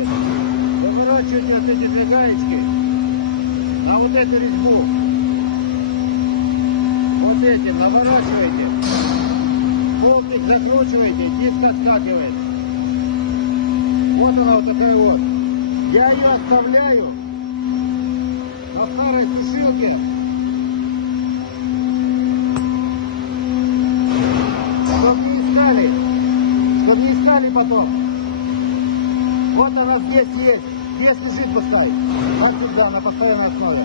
работает. Выворачиваете вот эти гаечки на вот эту резьбу. Вот этим наворачиваете. Болтик закручиваете, диск отскакивает. Вот она вот такая вот. Я ее оставляю на старой сушилке. Чтобы не искали потом. Вот она здесь есть. Здесь лежит поставить. Так всегда, на постоянной основе.